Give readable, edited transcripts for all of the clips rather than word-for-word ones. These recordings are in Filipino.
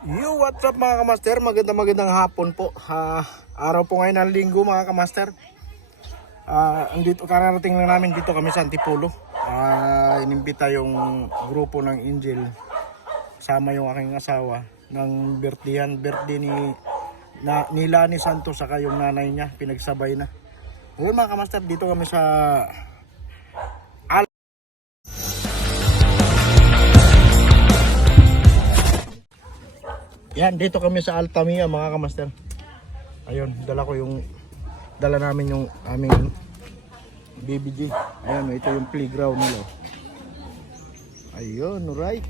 What's up mga kamaster? Magandang hapon po. Araw po ngayon ng linggo mga kamaster. Andito, kararating lang namin dito kami sa Antipolo. Inimbita yung grupo ng Angel. Sama yung aking asawa ng birthday ni Lani Santos saka yung nanay niya. Pinagsabay na. Ngayon mga kamaster, dito kami sa Yan, dito kami sa Altamira mga kamaster. Ayun, dala namin yung aming BBG. Ayun, ito yung playground nila. Ayun, right.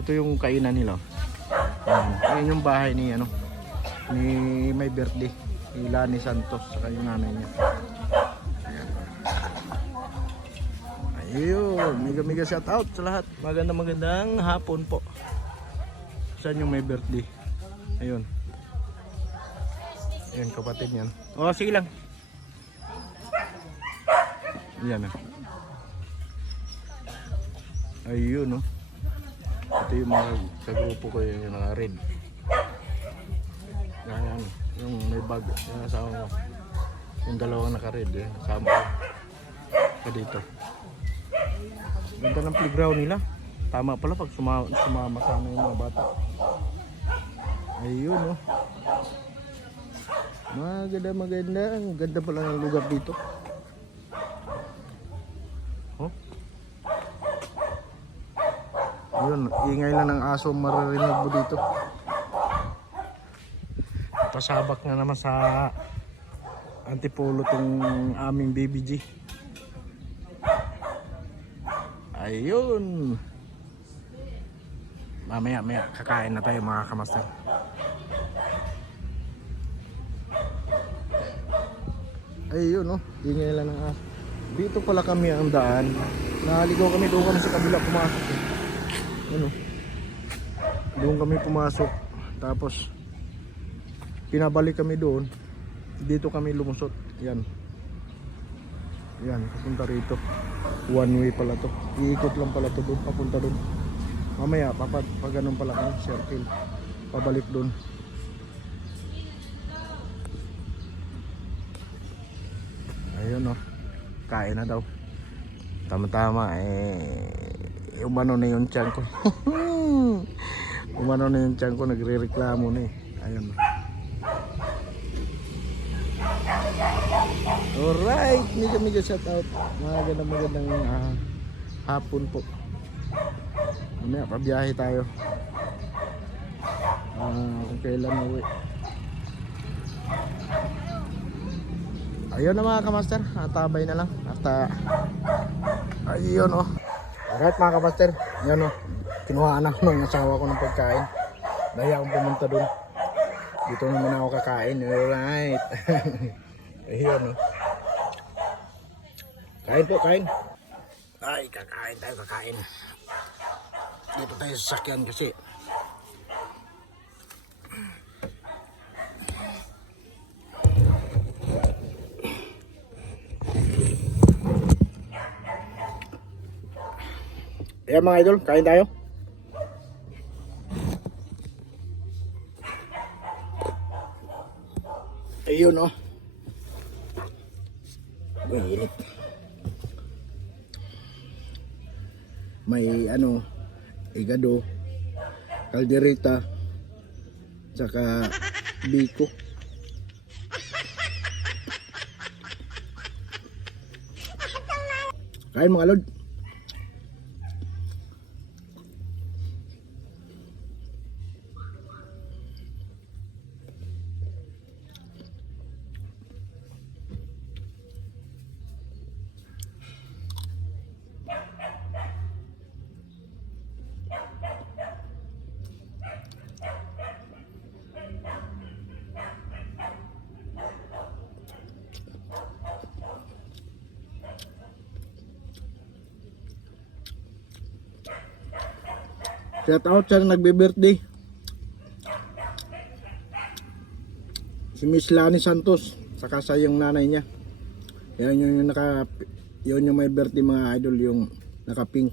Ito yung kainan nila. Ayun yung bahay ni may birthday, ni Lani Santos saka yung nanay niya. Ayun, mega shout out sa lahat. Magandang hapon po. Saan yung may birthday? Ayun. Ayun, kapatid niyan. Oh, sige lang. Yan ah. Ayun oh. Ito yung mga sa grupo ko yung naka-red. Yan. Yung may bag. Yung kasama ko. Yung dalawang naka-red. Kasama ko. Pa dito. Ganda ng playground nila. Tama pala pag sumama sana yung mga bata. Ayun oh. Maganda. Ang ganda pala ng lugar dito. Oh. Ayun, ingay na ng aso maririnig mo dito. Pasabak na naman sa Antipolo tong aming BBG. Ayun. Mamaya kakain na tayo mga kamaster. Ayun oh, ingay lang ng aso. Dito pala kami ang daan. Naligaw kami, doon kami sa kabila pumasok eh. Ano? Doon kami pumasok. Tapos pinabalik kami doon. Dito kami lumusot. Yan. Yan, papunta rito. One way pala to. Iikot lang pala to doon, papunta doon. Mamaya, pag ganun pala kami, circle. Pabalik doon. Ayun oh. Kain na daw. Tama-tama umano na yung tiyan ko. Umano na yung tiyan ko, nagre-reklamo na eh. Ayun oh. Alright, mega shout out. Magandang hapon po. Mamaya pabiyahe tayo. Kung kailan uwi. Ayun na mga kamaster, tabay na lang. Ayun oh. Alright mga kamaster, yan oh. Kinuhaan ako ng asawa ko ng pagkain. Dahil akong pumunta dun. Dito naman ako kakain. Alright. Ayun oh. Kain po, kain. Ay, kakain. Dito tayo sa sakyan kasi ayan mga idol, kain tayo. Ayun oh. Init. May igado, kaldereta, saka biko. Kain mga lord. Shout out sa nagbe-birthday. Si Miss Lani Santos, saka sa yung nanay niya. Yan yung may birthday mga idol, yung naka-pink.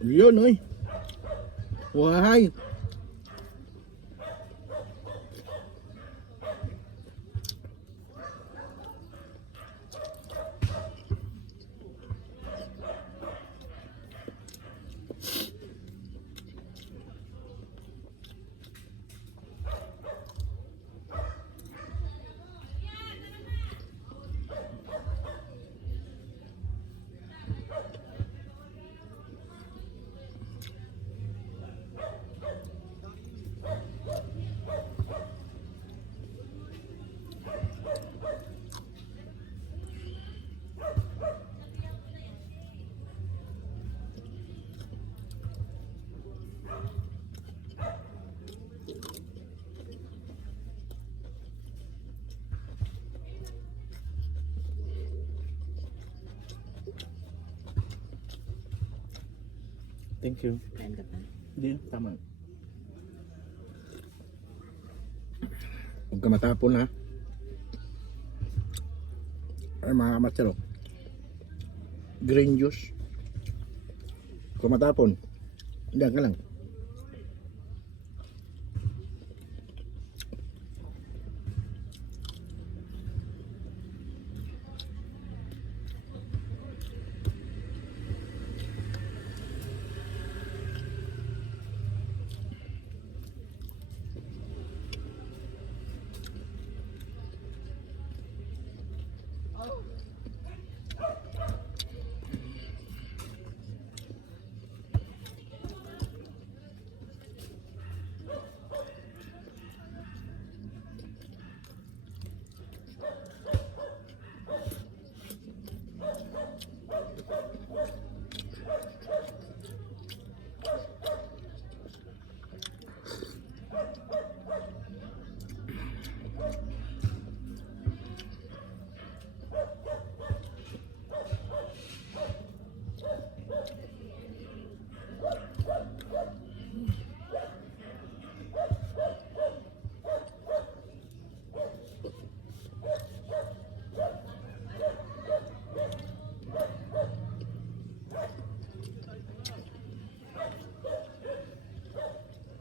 Yun, oy. Wahay. Thank you. Kain ka pa? Hindi, tama. Huwag ka matapon ha. Ay mga kamatsero. Green juice. Huwag ka matapon. Hindi ka lang.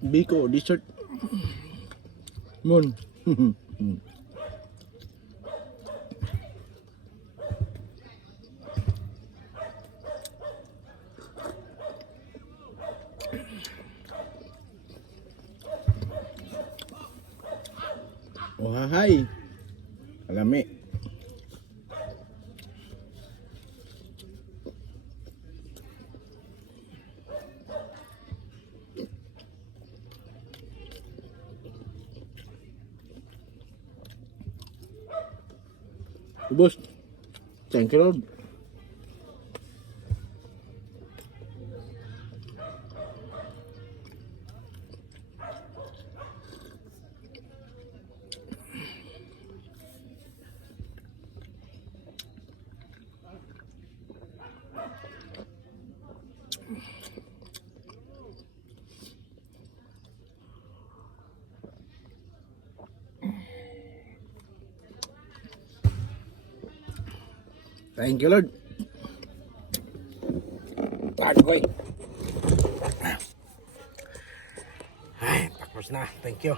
Biko, dessert. Moon. Oh, hai. Alami. Ubos. Thank you, Lord. Thank you, Lord. Tagoy. Ay, tapos na. Thank you.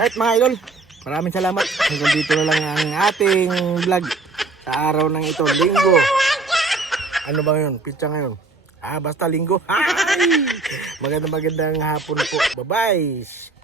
Right, mga idol. Maraming salamat. Hanggang dito na lang ang ating vlog sa araw ng ito. Linggo. Ano ba yun? Pitsa ngayon. Basta linggo. Magandang hapon po. Bye-bye.